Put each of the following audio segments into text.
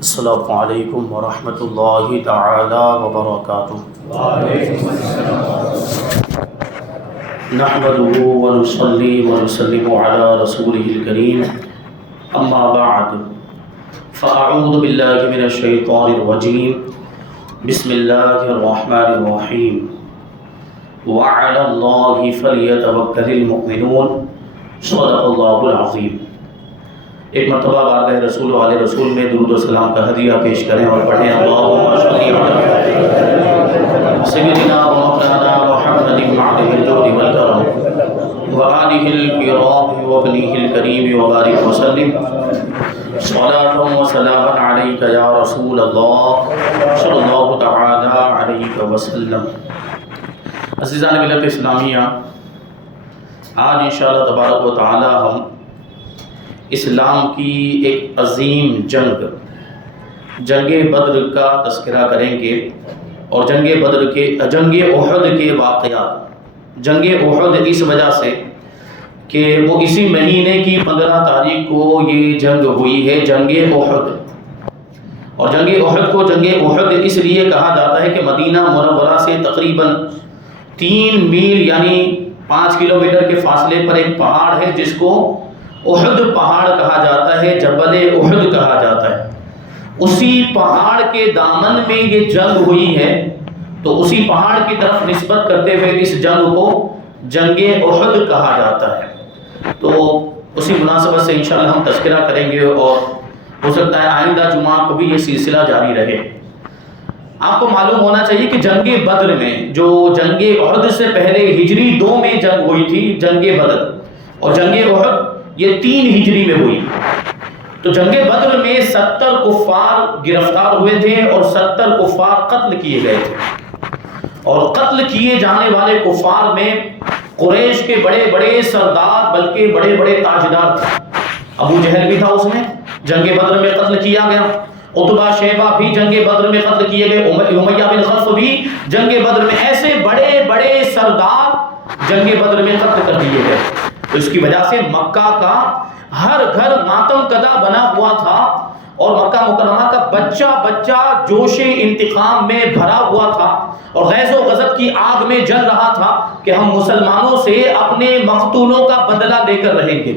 السلام علیکم ورحمۃ اللہ تعالی وبرکاتہ۔ نحمده ونصلي ونسلم على رسوله الكريم اما بعد فاعوذ باللہ من الشیطان الرجیم بسم اللہ الرحمن الرحیم وعلى اللہ فلیتوکل المؤمنون صدق اللہ العظیم۔ ایک مرتبہ بارگاہ رسول و آل رسول میں درود و سلام کا ہدیہ پیش کریں اور پڑھیں اللہم صلی علی سیدنا و مولانا محمد معدن الجود والکرم وآلہ الکرام وابنہ الکریم وبارک وسلم صلاة و سلام علیک یا رسول اللہ صلی اللہ تعالی علیہ وسلم۔ عزیزان ملت اسلامیہ، آج انشاءاللہ تبارک و تعالی ہم اسلام کی ایک عظیم جنگ بدر کا تذکرہ کریں گے اور جنگ احد کے واقعات۔ جنگ احد اس وجہ سے کہ وہ اسی مہینے کی 15 تاریخ کو یہ جنگ ہوئی ہے، جنگ احد۔ اور جنگ احد کو جنگ احد اس لیے کہا جاتا ہے کہ مدینہ منورہ سے تقریباً 3 میل یعنی 5 کلومیٹر کے فاصلے پر ایک پہاڑ ہے جس کو احد پہاڑ کہا جاتا ہے، جبل احد کہا جاتا ہے۔ اسی پہاڑ کے دامن میں یہ جنگ ہوئی ہے، تو اسی پہاڑ کی طرف نسبت کرتے ہوئے اس جنگ کو جنگ احد کہا جاتا ہے۔ تو اسی مناسبت سے انشاءاللہ ہم تذکرہ کریں گے اور ہو سکتا ہے آئندہ جمعہ کو بھی یہ سلسلہ جاری رہے۔ آپ کو معلوم ہونا چاہیے کہ جنگ بدر میں، جو جنگ احد سے پہلے ہجری 2 میں جنگ ہوئی تھی، جنگ بدر، اور جنگ احد یہ 3 ہجری میں ہوئی۔ تو جنگ بدر میں 70 کفار گرفتار ہوئے تھے اور 70 کفار قتل کیے گئے تھے۔ اور قتل کیے جانے والے کفار میں قریش کے بڑے بڑے سردار بلکہ بڑے بڑے تاجدار تھے۔ ابو جہل بھی تھا، اس میں جنگ بدر میں قتل کیا گیا۔ عتبہ شیبہ بھی جنگ بدر میں قتل کیے گئے۔ امیہ بن خلف بھی جنگ بدر میں، ایسے بڑے بڑے سردار جنگ بدر میں قتل کر دیے گئے۔ تو اس کی وجہ سے مکہ کا ہر گھر ماتم کدہ بنا ہوا تھا اور مکہ مکرمہ کا بچہ بچہ جوش انتقام میں بھرا ہوا تھا اور غیظ و غضب کی آگ میں جل رہا تھا کہ ہم مسلمانوں سے اپنے مقتولوں کا بدلہ لے کر رہیں گے۔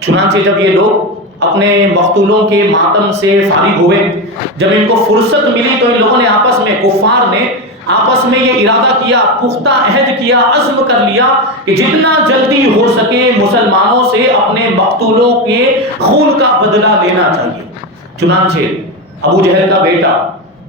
چنانچہ جب یہ لوگ اپنے مقتولوں کے ماتم سے فارغ ہوئے، جب ان کو فرصت ملی تو ان لوگوں نے آپس میں، کفار نے آپس میں یہ ارادہ کیا، پختہ عہد کیا، عزم کر لیا کہ جتنا جلدی ہو سکے مسلمانوں سے اپنے مقتولوں کے خون کا بدلہ لینا چاہیے۔ چنانچہ ابو جہل کا بیٹا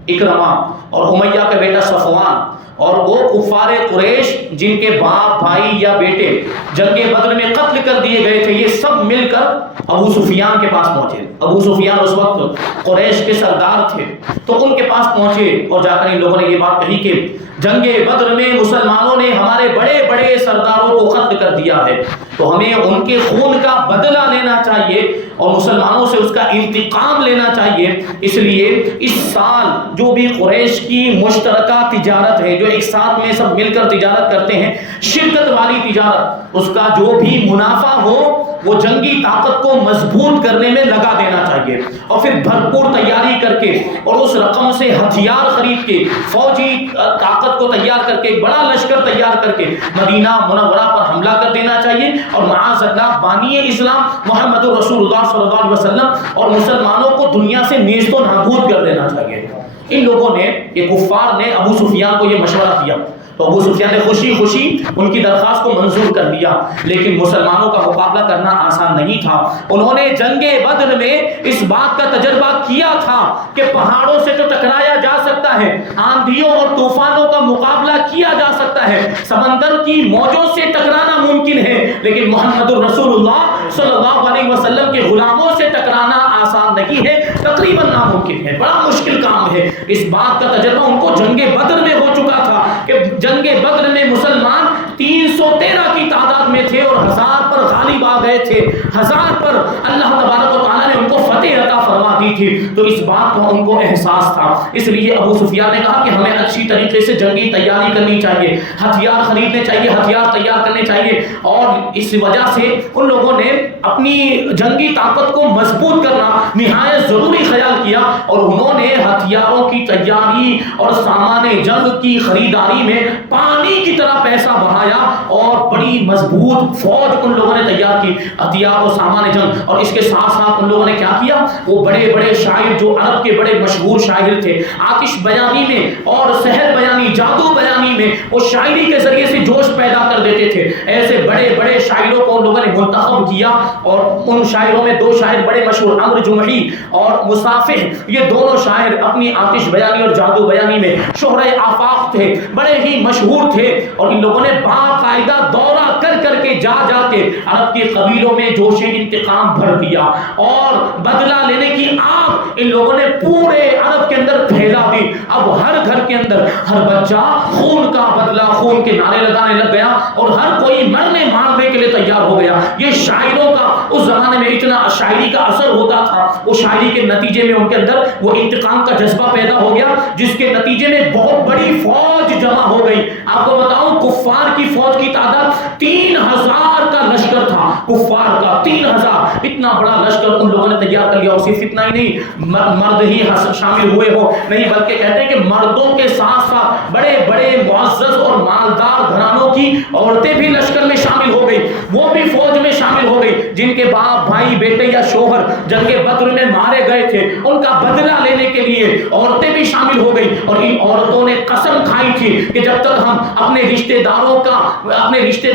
اکرمہ اور امیہ کا بیٹا صفوان اور وہ کفار قریش جن کے باپ، بھائی یا بیٹے جنگ بدر میں قتل کر دیے گئے تھے، یہ سب مل کر ابو سفیان کے پاس پہنچے۔ ابو سفیان اس وقت قریش کے سردار تھے، تو ان کے پاس پہنچے اور جا کر ان لوگوں نے یہ بات کہی کہ جنگ بدر میں مسلمانوں نے ہمارے بڑے بڑے سرداروں کو قتل کر دیا ہے، تو ہمیں ان کے خون کا بدلہ لینا چاہیے اور مسلمانوں سے اس کا انتقام لینا چاہیے۔ اس لیے اس سال جو بھی قریش کی مشترکہ تجارت ہے، جو ایک ساتھ میں سب مل کر تجارت کرتے ہیں، شرکت والی تجارت، اس کا جو بھی منافع ہو وہ جنگی طاقت کو مضبوط کرنے میں لگا دینا چاہیے اور پھر بھرپور تیاری کر کے اور اس رقم سے ہتھیار خرید کے، فوجی طاقت کو تیار کر کے، ایک بڑا لشکر تیار کر کے مدینہ منورہ پر حملہ کر دینا چاہیے اور معاذ اللہ بانی اسلام محمد رسول اللہ صلی اللہ علیہ وسلم اور مسلمانوں کو دنیا سے نیست و نابود کر دینا چاہیے۔ ان لوگوں نے، یہ کفار نے ابو سفیان کو یہ مشورہ دیا، تو ابو سفیان نے خوشی خوشی ان کی درخواست کو منظور کر لیا، لیکن مسلمانوں کا مقابلہ کرنا آسان نہیں تھا۔ انہوں نے جنگ بدر میں اس بات کا تجربہ کیا تھا کہ پہاڑوں سے تو ٹکرایا جا سکتا ہے، آندھیوں اور طوفانوں کا مقابلہ کیا جا سکتا ہے، سمندر کی موجوں سے ٹکرانا ممکن ہے، لیکن محمد رسول اللہ صلی اللہ علیہ وسلم کے غلاموں سے ٹکرانا آسان نہیں ہے، تقریباً ناممکن ہے، بڑا مشکل کام ہے۔ اس بات کا تجربہ ان کو جنگ بدر میں ہو چکا تھا کہ جنگ بدر میں مسلمان 313 کی تعداد میں تھے اور 1000 پر غالب آ گئے تھے، 1000 پر اللہ تبارک و تعالیٰ نے ان کو فتح عطا فرما دی تھی۔ تو اس بات کا ان کو احساس تھا، اس لیے ابو سفیان نے کہا کہ ہمیں اچھی طریقے سے جنگی تیاری کرنی چاہیے، ہتھیار خریدنے چاہیے، ہتھیار تیار کرنے چاہیے، اور اس وجہ سے ان لوگوں نے اپنی جنگی طاقت کو مضبوط کرنا نہایت ضروری خیال کیا اور انہوں نے ہتھیاروں کی تیاری اور سامان جنگ کی خریداری میں پانی کی طرح پیسہ بہایا اور بڑی مضبوط فوج ان لوگوں نے تیار کی، ہتھیار اور سامان جنگ۔ اور اس کے ساتھ ساتھ ان لوگوں نے کیا کیا، وہ بڑے بڑے شاعر جو عرب کے بڑے مشہور شاعر تھے، آتش بیانی میں اور سحر بیانی، جادو بیانی میں وہ شاعری کے ذریعے سے جوش پیدا کر دیتے تھے، ایسے بڑے بڑے شاعروں کو ان لوگوں نے منتخب کیا۔ اور ان شاعروں میں دو شاعر بڑے مشہور، عمرو جمحی اور مصافح، یہ دونوں شاعر اپنی آتش بیانی اور جادو بیانی میں شہرہ آفاق تھے، بڑے ہی مشہور تھے۔ اور ان لوگوں نے باقاعدہ دورہ کر کر کے جا کے عرب کے قبیلوں میں جوش انتقام بھر دیا اور بدلہ لینے کی آگ ان لوگوں نے پورے عرب کے اندر پھیلا دی۔ اب ہر گھر کے اندر ہر بچہ خون کا بدلہ، خون کے نعرے لگانے لگ گیا اور ہر کوئی مرنے مارنے کے لیے تیار ہو گیا۔ یہ شاعروں کا اس زمانے میں اتنا شاعری کا اثر ہوتا تھا، وہ شاعری کے نتیجے میں ان کے اندر وہ انتقام کا جذبہ پیدا ہو گیا، جس کے نتیجے میں بہت بڑی فوج جمع ہو گئی۔ آپ کو بتاؤں کفار کی فوج کی تعداد 3000 کا لشکر تھا، کفار کا 3000، اتنا بڑا لشکر ان لوگوں نے تیار کر لیا۔ اور صرف اتنا ہی نہیں، مرد ہی شامل ہوئے ہو نہیں، بلکہ کہتے ہیں کہ مردوں کے ساتھ ساتھ بڑے بڑے معزز اور مالدار گھرانوں کی عورتیں بھی لشکر میں شامل ہو گئی، وہ بھی فوج میں شامل ہو گئی، جن کے باپ بھائی بیٹے یا شوہر جنگ بدر میں مارے گئے تھے، ان کا بدلہ لینے کے لیے عورتیں بھی شامل ہو گئی۔ اور ان عورتوں نے قسم کھائی تھی کہ جب تک ہم اپنے رشتہ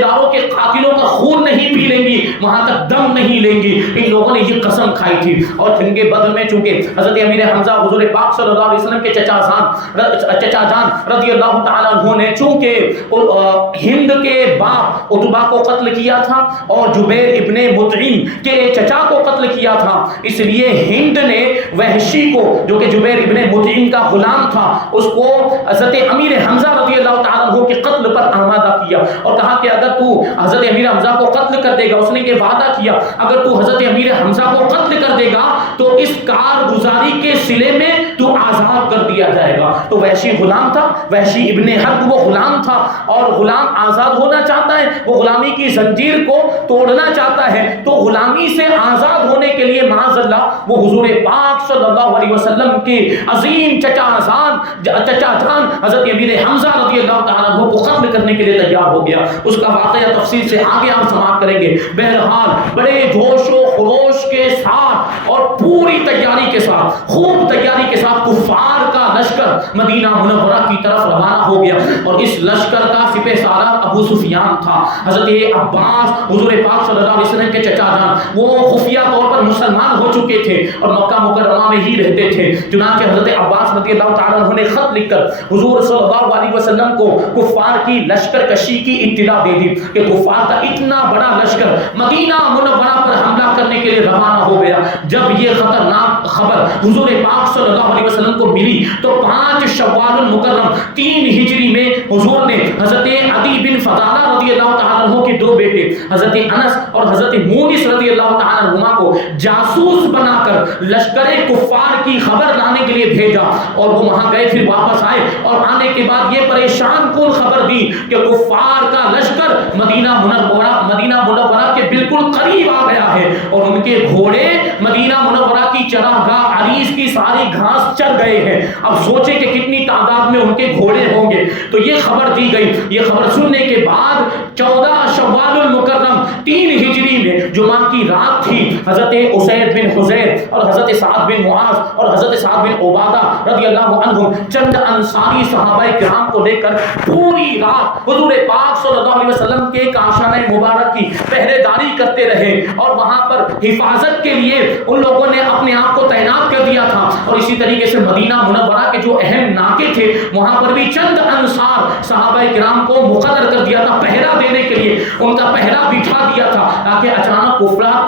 داروں کے قاتلوں کا خون نہیں پی لیں گی، وہاں تک دم نہیں لیں گی۔ ان لوگوں نے یہ قسم کھائی تھی۔ اور جنگ بدر میں چونکہ حضرت امیر حمزہ حضور پاک صلی اللہ علیہ وسلم کے چچا جان رضی اللہ تعالیٰ عنہ نے چونکہ ہند کے باپ عتبہ کو قتل کیا تھا اور جبیر ابن مطعم کے چچا کو قتل کیا تھا، اس لیے ہند نے وحشی کو جو کہ جبیر ابن مطعم کا غلام تھا، اس کو حضرت امیر حمزہ رضی اللہ تعالیٰ عنہ کے قتل پر آمادہ کیا اور کہا کہ اگر تو حضرت امیر حمزہ کو قتل کر دے گا، اس نے یہ وعدہ کیا اگر تو حضرت امیر حمزہ کو قتل کر دے گا تو اس کارگزاری کے صلے میں تو آزاد کر دیا جائے گا۔ تو وحشی غلام تھا، وحشی ابن حرب وہ غلام تھا اور غلام آزاد ہونا چاہتا ہے، وہ غلامی کی زنجیر کو توڑنا چاہتا ہے، تو غلامی سے آزاد ہونے کے لیے معاذ اللہ وہ حضور پاک صلی اللہ علیہ وسلم کے عظیم چچا جان حضرت امیر حمزہ رضی اللہ تعالیٰ عنہ کو قتل کرنے کے لیے تیار ہو گیا۔ اس کا واقعہ تفصیل سے آگے ہم سماعت کریں گے۔ بہرحال بڑے جوش و خروش کے ساتھ اور پوری تیاری کے ساتھ، خوب تیاری کے ساتھ کفار کا لشکر مدینہ منورہ کی طرف روانہ ہو گیا اور اس لشکر کا سپہ سالار ابو سفیان تھا۔ حضرت عباس حضور پاک صلی اللہ علیہ وسلم کے چچا جان وہ خفیہ طور پر مسلمان ہو چکے تھے اور مکہ مکرمہ میں ہی رہتے تھے، چنانچہ حضرت عباس رضی اللہ تعالیٰ عنہ نے خط لکھ کر حضور صلی اللہ علیہ وسلم کو کفار کی لشکر کشی کی اطلاع دے دی کہ کفار کا اتنا بڑا لشکر مدینہ منورہ پر حملہ کرنے کے لیے روانہ ہو گیا۔ جب یہ خطرناک خبر حضور پاک صلی اللہ علیہ وسلم کو ملی تو 5 شوال المکرم 3 ہجری میں حضور نے حضرت عدی بن فضالہ رضی اللہ تعالیٰ عنہ کے 2 بیٹے حضرت انس اور حضرت مونس رضی اللہ تعالیٰ عنہما کو جاسوس بنا کر لشکر کفار کی خبر لانے کے لیے بھیجا اور وہ وہاں گئے، پھر واپس آئے اور آنے کے بعد یہ پریشان کن خبر دی کہ کفار کا لشکر مدینہ منورہ کے بالکل قریب آ گیا ہے اور ان کے گھوڑے مدینہ منورہ کی چراگاہ عریض کی ساری گھاس چر گئے ہیں۔ اب سوچیں کہ کتنی تعداد میں ان کے گھوڑے ہوں گے۔ تو یہ خبر دی گئی۔ یہ خبر سننے کے بعد 14 شوال المکرم 3 ہجری میں جمعہ کی رات تھی، حضرت اسید بن حضیر اور حضرت سعد بن معاذ اور حضرت سعد بن عبادہ رضی اللہ عنہم چند انصاری صحابہ کرام کو لے کر پوری رات حضور پاک صلی اللہ علیہ وسلم کے کاشانہ مبارک کی پہرے داری کرتے رہے اور وہاں پر حفاظت کے لیے ان لوگوں نے اپنے آپ کو تعینات کر دیا تھا۔ اور اسی طریقے سے مدینہ منورہ کے جو اہم ناکے تھے وہاں پر بھی چند انصار صحابہ کرام کو مقرر کر دیا تھا پہرا دینے کے لیے، ان کا پہرا بٹھا دیا تھا تاکہ اچانک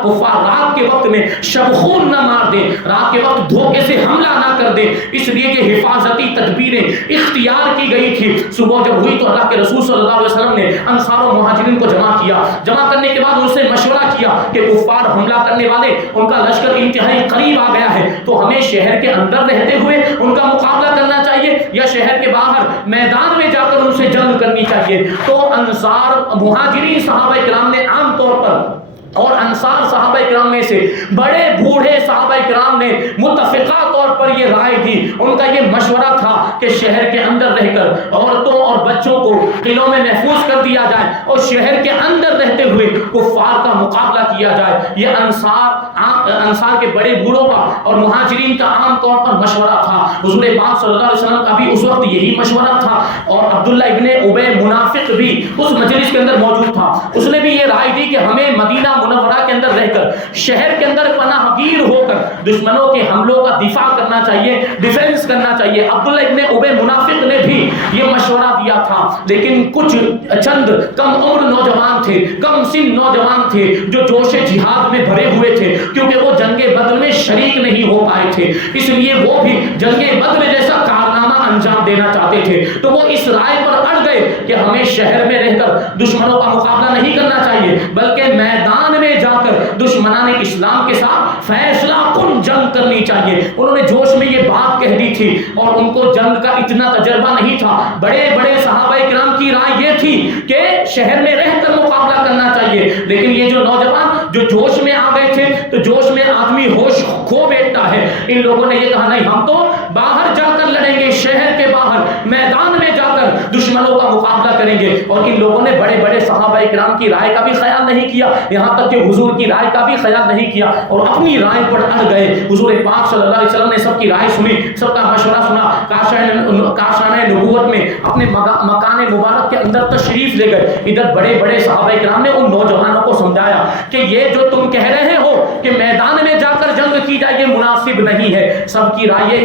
کفار رات کے وقت میں شبخون نہ مار دیں، رات کے وقت دھوکے سے حملہ نہ کر دیں، اس لیے کہ حفاظتی تدبیریں اختیار کی گئی تھی۔ صبح جب ہوئی تو اللہ کے رسول صلی اللہ علیہ وسلم نے انصار و مہاجرین کو جمع کیا، جمع کرنے کے بعد ان سے مشورہ کیا کہ کفار حملہ کرنے والے ان کا لشکر انتہائی قریب آ گیا ہے، تو ہمیں شہر کے اندر رہتے ہوئے ان کا مقابلہ کرنا چاہیے یا شہر کے باہر میدان میں جا کر ان سے جنگ کرنی چاہیے۔ تو انصار مہاجرین صحابہ کرام نے عام طور پر اور انصار صحابہ کرام میں سے بڑے بوڑھے صحابہ کرام نے متفقہ طور پر پر یہ رائے دی، ان کا یہ مشورہ تھا کہ شہر کے اندر رہ کر عورتوں اور بچوں کو قلعوں میں محفوظ کر دیا جائے اور شہر کے اندر رہتے ہوئے کفار کا مقابلہ کیا جائے۔ یہ انصار کے بڑے بوڑھوں کا اور مہاجرین کا عام طور پر مشورہ تھا۔ حضور پاک صلی اللہ علیہ وسلم کا بھی اس وقت یہی مشورہ تھا، اور عبداللہ ابن ابی منافق بھی اس مجلس کے اندر موجود تھا۔ اس نے بھی یہ رائے دی کہ ہمیں مدینہ منورہ کے اندر رہ کر شہر کے اندر پناہ گیر ہو کر دشمنوں کے حملوں کا دفاع کرنا چاہیے، ڈیفنس کرنا چاہیے۔ عبداللہ ابن ابی منافق نے بھی یہ مشورہ دیا تھا، لیکن کچھ چند کم عمر نوجوان تھے، کم سن نوجوان تھے جو جوش جہاد میں بھرے ہوئے تھے، کیونکہ وہ جنگ بدر میں شریک نہیں ہو پائے تھے، اس لیے وہ بھی جنگ بدر جیسا کارنامہ انجام دینا چاہتے تھے۔ تو وہ اس رائے پر اڑ گئے کہ ہمیں شہر میں رہ کر دشمنوں کا مقابلہ نہیں کرنا چاہیے، بلکہ میدان میں جا کر دشمنان اسلام کے ساتھ فیصلہ کن جنگ کرنی چاہیے۔ انہوں نے جوش میں یہ بات کہہ دی تھی، اور ان کو جنگ کا اتنا تجربہ نہیں تھا۔ بڑے بڑے صحابہ کرام کی رائے یہ تھی کہ شہر میں رہ کر مقابلہ کرنا چاہیے، لیکن یہ جو نوجوان جو جوش میں آ گئے تھے، تو جوش میں آدمی ہوش کھو بیٹھتا ہے، ان لوگوں نے یہ کہا نہیں، ہم تو باہر جا کر لڑیں گے، شہر کے باہر میدان میں جا کر دشمنوں کا مقابلہ کریں گے۔ اور ان لوگوں نے بڑے بڑے صحابہ کرام کی رائے کا بھی خیال نہیں کیا، یہاں تک کہ حضور کی رائے کا بھی خیال نہیں کیا، اور اپنی رائے پر اڑ گئے۔ حضور پاک صلی اللہ علیہ وسلم نے سب کی رائے سنی، سب کا مشورہ سنا، کاشانہ نبوت میں اپنے مکان مبارک کے اندر تشریف لے گئے۔ ادھر بڑے بڑے صحابہ کرام نے ان نوجوانوں کو سمجھایا کہ یہ جو تم کہہ رہے ہو کہ میدان میں جا کر جنگ کی جائے، یہ مناسب نہیں ہے۔ سب کی رائے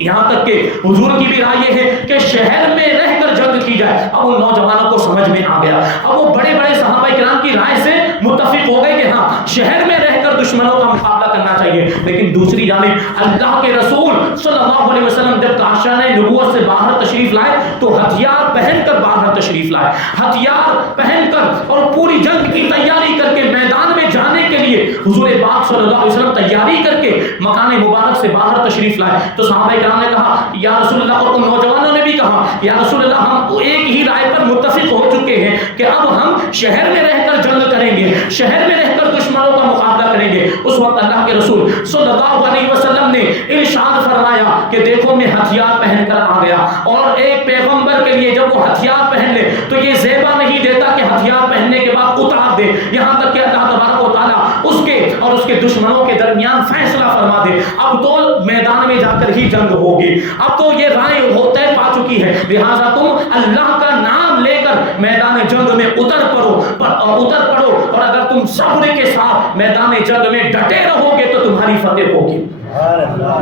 یہاں تک کہ حضور کی بھی رائے ہے کہ شہر میں رہ کر جنگ کی جائے۔ اب ان نوجوانوں کو سمجھ میں آ گیا، اب وہ بڑے بڑے صحابہ کرام کی رائے سے متفق ہو گئے کہ ہاں شہر میں رہ کر دشمنوں کا مقابلہ کرنا چاہیے۔ لیکن دوسری جانب اللہ کے رسول صلی اللہ علیہ وسلم جب کاشانہ نبوت سے باہر تشریف لائے تو ہتھیار پہن کر باہر تشریف لائے، ہتھیار پہن کر اور پوری جنگ کی تیاری کر کے میدان میں جانے کے لیے حضور پاک صلی اللہ علیہ وسلم تیاری کر کے مکان مبارک سے باہر تشریف لائے۔ تو صحابہ کرام نے کہا یا رسول اللہ، اور ان نوجوانوں نے بھی کہا یا رسول اللہ، ہم ایک ہی رائے پر متفق ہو چکے ہیں کہ اب ہم شہر میں رہ کر جنگ کریں گے، شہر میں رہ کر دشمنوں کا مقابلہ کریں گے۔ اس وقت اللہ کے رسول صلی اللہ علیہ وسلم نے ارشاد فرمایا کہ دیکھو میں ہتھیار پہن کر آ گیا، اور ایک پیغمبر کے لیے جب وہ ہتھیار پہن لے تو یہ زیبا نہیں دیتا کہ ہتھیار پہننے کے بعد اتار دے، یہاں تک کہ اللہ تبارک و تعالیٰ اس کے اور اس کے دشمنوں کے درمیان فیصلہ فرما دے۔ اب تو میدان میں جا کر ہی جنگ ہوگی، اب تو یہ رائے طے پا چکی ہے، لہٰذا تم اللہ کا نام لے کر میدان جنگ میں اتر پڑو، اور اگر تم صبر کے ساتھ میدان جنگ میں ڈٹے رہو گے تو تمہاری فتح ہوگی۔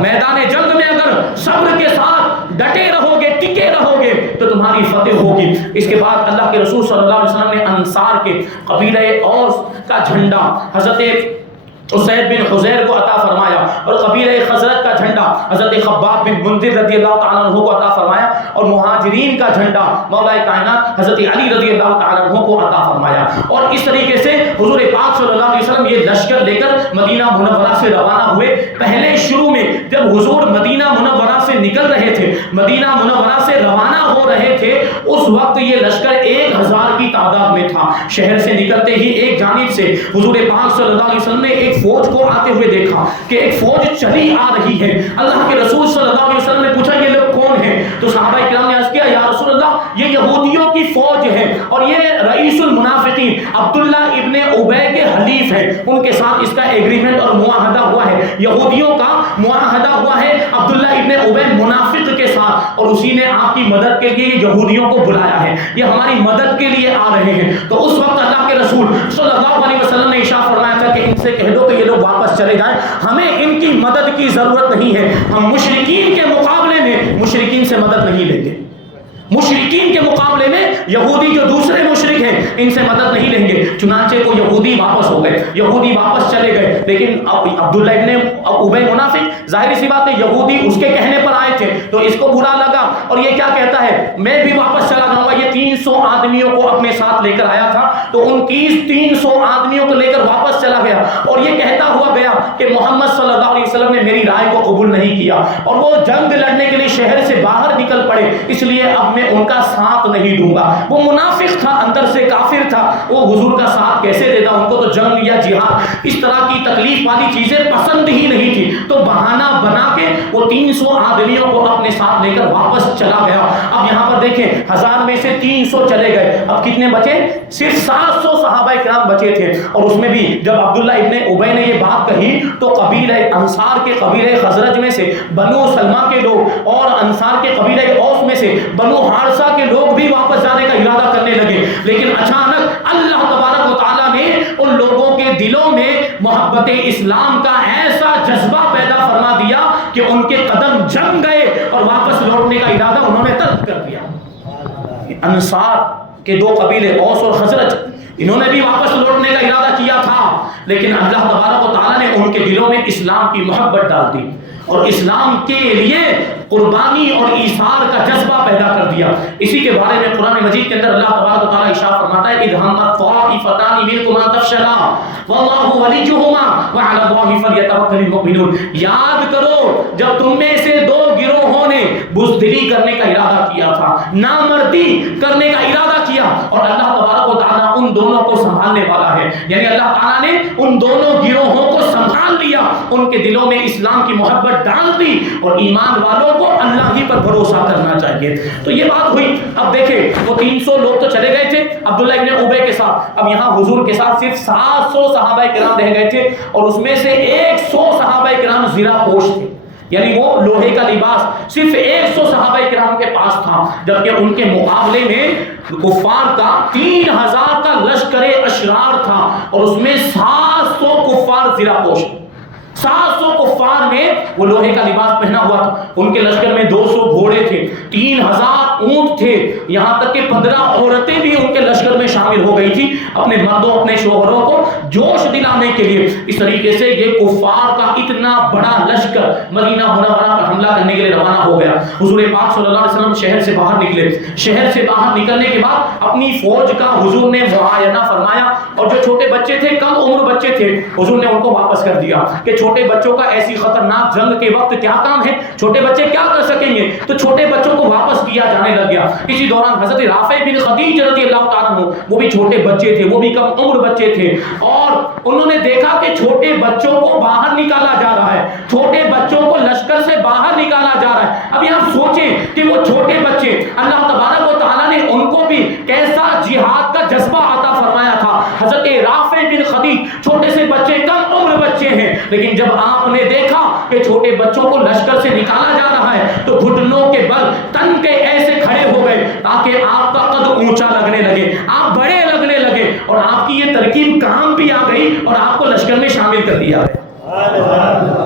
میدان جنگ میں اگر صبر کے ساتھ ڈٹے رہو گے، ٹکے رہو گے تو تمہاری فتح ہوگی۔ اس کے بعد اللہ کے رسول صلی اللہ علیہ وسلم نے انصار کے قبیلہ اوس کا جھنڈا حضرت اسید بن حضیر کو عطا فرمایا، اور قبیلہ خزرج کا جھنڈا حضرت خباب بن منذر رضی اللہ تعالیٰ عنہ کو عطا فرمایا، اور مہاجرین کا جھنڈا مولا کائنات حضرت علی رضی اللہ تعالیٰ عنہ کو عطا فرمایا۔ اور اس طریقے سے حضور پاک صلی اللہ علیہ وسلم یہ لشکر لے کر مدینہ منورہ سے روانہ ہوئے۔ پہلے شروع میں جب حضور مدینہ منورہ سے نکل رہے تھے، مدینہ منورہ سے روانہ ہو رہے تھے، اس وقت یہ لشکر 1000 کی تعداد میں تھا۔ شہر سے نکلتے ہی ایک جانب سے حضور پاک صلی اللہ علیہ وسلم نے ایک فوج کو آتے ہوئے دیکھا کہ ایک فوج چلی آ رہی ہے۔ اللہ کے رسول صلی اللہ علیہ وسلم نے پوچھا یہ لوگ کون ہیں؟ تو صحابہ کرام نے عرض کیا یا رسول اللہ یہ یہودیوں کی فوج ہے، اور یہ رئیس المنافقین عبداللہ ابن ابی کے حلیف ہیں، ان کے ساتھ اس کا ایگریمنٹ اور معاہدہ ہوا ہے، یہودیوں کا معاہدہ ہوا ہے عبداللہ ابن ابی منافق کے ساتھ، اور اسی نے آپ کی مدد کے لیے یہودیوں کو بلایا ہے، یہ ہماری مدد کے لیے آ رہے ہیں۔ تو اس وقت اللہ کے رسول صلی اللہ علیہ وسلم نے ارشاد فرمایا تھا کہ ان سے کہہ دو کہ یہ لوگ واپس چلے جائیں، ہمیں ان کی مدد کی ضرورت نہیں ہے، ہم مشرکین کے مقابلے میں مشرکین سے مدد نہیں لیں گے، مشرکین کے مقابلے میں یہودی جو دوسرے مشرک ہیں ان سے مدد نہیں لیں گے۔ چنانچہ کو یہودی واپس ہو گئے، یہودی واپس چلے گئے، لیکن عبداللہ ابن ابی منافق ظاہر سی بات ہے یہودی اس کے کہنے پر آئے تھے تو اس کو برا لگا، اور یہ کیا کہتا ہے میں بھی واپس چلا جاؤں گا۔ یہ 300 آدمیوں کو اپنے ساتھ لے کر آیا تھا، تو ان 300 آدمیوں کو لے کر واپس چلا گیا، اور یہ کہتا ہوا گیا کہ محمد صلی اللہ علیہ وسلم نے میری رائے کو قبول نہیں کیا، اور وہ جنگ لڑنے کے لیے شہر سے باہر نکل پڑے، اس لیے اب میں ان کا ساتھ نہیں دوں گا۔ وہ منافق تھا اندر سے سے کافر تھا وہ حضور کا ساتھ کیسے دیتا؟ ان کو تو جنگ یا جہاد اس طرح کی تکلیف والی چیزیں پسند ہی نہیں تھی، تو بہانہ بنا کے وہ 300 آدمیوں کو اپنے ساتھ لے کر واپس چلا گیا۔ اب یہاں پر دیکھیں 1000 میں سے 300 چلے گئے، اب کتنے بچے؟ صرف 700 صحابہ کرام بچے تھے۔ اور اس میں بھی جب عبداللہ ابن ابی نے یہ بات کہی تو قبیلہ انصار کے قبیلہ خزرج میں سے بنو سلمہ کے لوگ اور انصار کے قبیلہ اوس میں سے بنو حارثہ کے لوگ بھی واپس جانے کا ارادہ کرنے لگے، لیکن اچانک اللہ تبارک و تعالیٰ نے ان لوگوں کے دلوں میں محبت اسلام کا ایسا جذبہ پیدا فرما دیا کہ ان کے قدم جم گئے اور واپس لوٹنے کا ارادہ انہوں نے ترک کر دیا۔ انصار کے دو قبیلے اوس اور خزرج انہوں نے بھی واپس لوٹنے کا ارادہ کیا تھا، لیکن اللہ تبارک و تعالیٰ نے ان کے دلوں میں اسلام کی محبت ڈال دی اور اسلام کے لیے قربانی اور ایثار کا جذبہ پیدا کر دیا۔ اسی کے بارے میں قرآن مجید کے اندر اللہ تبارک و تعالیٰ ارشاد فرماتا ہے اذ همت طائفتان منکم ان تفشلا واللہ ولیہما وعلی اللہ فلیتوکل المؤمنون۔ یاد کرو جب تم میں سے دو گروہوں نے بزدلی کرنے کا ارادہ کیا تھا، نامردی کرنے کا ارادہ کیا، اور اللہ تبارک و تعالیٰ ان دونوں کو سنبھالنے والا ہے، یعنی اللہ تعالیٰ نے ان دونوں گروہوں کو سنبھال لیا، ان کے دلوں میں اسلام کی محبت ڈال دی، اور ایمان والوں کو اللہ ہی پر بھروسہ کرنا چاہیے۔ تو یہ بات ہوئی۔ اب دیکھیں وہ 300 لوگ تو چلے گئے تھے عبداللہ ابن ابی کے ساتھ، اب یہاں حضور کے ساتھ صرف 700 صحابہ کرام رہ گئے تھے، اور اس میں سے 100 صحابہ کرام زرہ پوش تھے، یعنی وہ لوہے کا لباس صرف 100 صحابہ کرام کے پاس تھا، جبکہ ان کے مقابلے میں کفار کا 3000 کا لشکر اشرار تھا، اور اس میں 700 کفار زرہ پوش، 700 کفار نے وہ لوہے کا لباس پہنا ہوا تھا، ان کے لشکر میں 200 گھوڑے تھے، 3000 اونٹ تھے، یہاں تک کہ 15 عورتیں بھی ان کے لشکر میں شامل ہو گئی تھی اپنے مردوں اپنے شوہروں کو جوش دلانے کے لیے۔ اس طریقے سے یہ کفار کا اتنا بڑا لشکر مدینہ منورہ پر حملہ کرنے کے لیے روانہ ہو گیا۔ حضور پاک صلی اللہ علیہ وسلم شہر سے باہر نکلے، شہر سے باہر نکلنے کے بعد اپنی فوج کا حضور نے معائنہ فرمایا، اور جو چھوٹے بچے تھے کم عمر بچے تھے حضور نے ان کو واپس کر دیا کہ چھوٹے بچوں کا ایسی خطرناک جنگ کے وقت کیا کام ہے، چھوٹے بچے کیا کر سکیں گے، تو چھوٹے بچوں کو واپس کیا جانے لگ گیا۔ اسی دوران حضرت رافع بن خدیج رضی اللہ تعالیٰ عنہ وہ بھی چھوٹے بچے تھے، وہ بھی کم عمر بچے تھے، اور انہوں نے دیکھا کہ چھوٹے بچوں کو باہر نکالا جا رہا ہے، چھوٹے بچوں کو لشکر سے باہر نکالا جا رہا ہے۔ ابھی آپ سوچیں کہ وہ چھوٹے بچے اللہ تبارک و تعالیٰ نے ان کو بھی کیسا جہاد کا جذبہ عطا فرمایا تھا۔ حضرت رافع بن خدیج چھوٹے سے بچے کم عمر بچے ہیں، لیکن جب آپ نے دیکھا کہ چھوٹے بچوں کو لشکر سے نکالا جا رہا ہے تو گھٹنوں کے بل تن کے ایسے کھڑے ہو گئے تاکہ آپ کا قد اونچا لگنے لگے، آپ بڑے لگنے لگے، اور آپ کی یہ ترکیب کام بھی آ گئی اور آپ کو لشکر میں شامل کر دیا گیا۔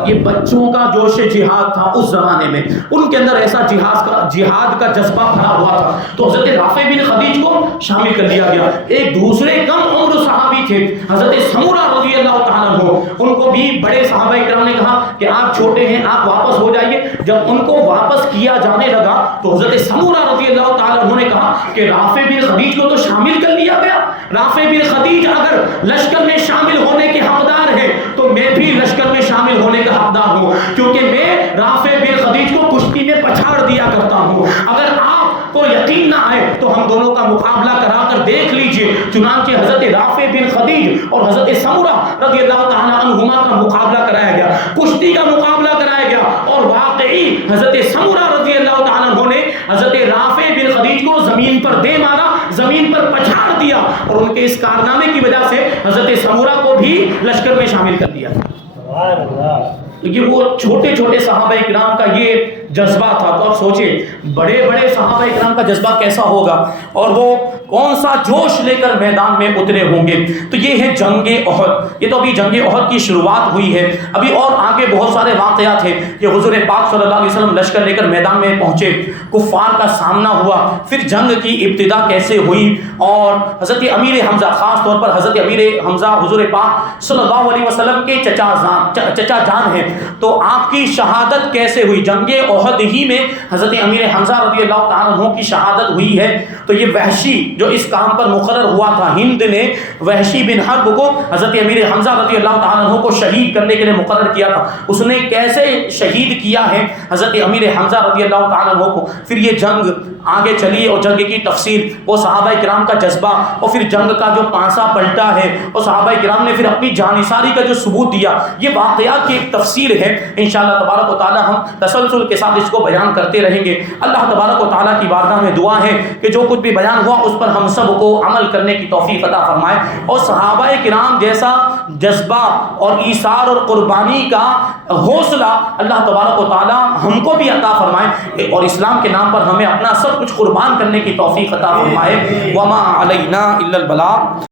یہ بچوں کا جوش جہاد تھا اس زمانے میں، ان کے اندر ایسا جہاد کا جذبہ بھرا ہوا تھا، تو حضرت رافع بن خدیج کو شامل کر لیا گیا۔ ایک دوسرے کم عمر صحابی تھے حضرت سمورہ رضی اللہ تعالیٰ عنہ، ان کو بھی بڑے صحابہ کرام نے کہا کہ آپ چھوٹے ہیں آپ واپس ہو جائیے۔ جب ان کو واپس کیا جانے لگا تو حضرت سمورہ رضی اللہ تعالیٰ عنہ نے کہا کہ رافع بن خدیج کو تو شامل کر لیا گیا، رافع بن خدیج اگر لشکر میں شامل ہونے کے حقدار ہے تو میں بھی لشکر میں شامل ہونے کا حقدار ہوں، کیونکہ میں رافع بن خدیج کو کشتی میں پچھاڑ دیا کرتا ہوں۔ اگر آپ کو یقین نہ آئے تو ہم دونوں کا مقابلہ کرا کر دیکھ لیجئے۔ چنانچہ حضرت رافع بن خدیج اور حضرت سمورہ رضی اللہ تعالیٰ عنہما کا مقابلہ کرایا گیا، کشتی کا مقابلہ کرایا گیا، اور واقعی حضرت سمورہ رضی اللہ تعالیٰ عنہ نے حضرت رافع بن خدیج کو زمین پر دے مارا، زمین پر پچھاڑ دیا، اور ان کے اس کارنامے کی وجہ سے حضرت سمورہ کو بھی لشکر میں شامل کر دیا۔ یہ وہ چھوٹے چھوٹے صحابہ کرام کا یہ جذبہ تھا، تو اب سوچیں بڑے بڑے صحابہ کرام کا جذبہ کیسا ہوگا، اور وہ کون سا جوش لے کر میدان میں اترے ہوں گے۔ تو یہ ہے جنگ احد، یہ تو ابھی جنگ احد کی شروعات ہوئی ہے، ابھی اور آگے بہت سارے واقعات ہیں کہ حضور پاک صلی اللہ علیہ وسلم لشکر لے کر میدان میں پہنچے، کفار کا سامنا ہوا، پھر جنگ کی ابتدا کیسے ہوئی، اور حضرت امیر حمزہ خاص طور پر حضرت امیر حمزہ حضور پاک صلی اللہ علیہ وسلم کے چچا جان ہیں، تو آپ کی شہادت کیسے ہوئی، جنگ احد ہی میں حضرت امیر حمزہ رضی اللہ تعالیٰ عنہ کی شہادت ہوئی ہے۔ تو تو یہ وحشی جو اس کام پر مقرر ہوا تھا، ہند نے وحشی بن حرب کو حضرت امیر حمزہ رضی اللہ تعالیٰ عنہ کو شہید کرنے کے لیے مقرر کیا تھا، اس نے کیسے شہید کیا ہے حضرت امیر حمزہ رضی اللہ تعالیٰ عنہ کو. پھر یہ جنگ آگے چلی اور جنگ کی تفصیل، وہ صحابہ کرام کا جذبہ اور پھر جنگ کا جو پانسا پلٹا ہے اور صحابہ کرام نے پھر اپنی جانثاری کا جو ثبوت دیا، یہ واقعات کی ایک تفصیل ہے. انشاءاللہ تبارک و تعالی ہم تسلسل کے ساتھ اس کو بیان کرتے رہیں گے. اللہ تبارک و تعالیٰ کی بارگاہ میں دعا ہے کہ جو کچھ بھی بیان ہوا اس پر ہم سب کو عمل کرنے کی توفیق عطا فرمائے، اور صحابہ کرام جیسا جذبہ اور ایثار اور قربانی کا حوصلہ اللہ تبارک و تعالی ہم کو بھی عطا فرمائے، اور اسلام کے نام پر ہمیں اپنا سب کچھ قربان کرنے کی توفیق عطا فرمائے. وما علینا الا البلاغ.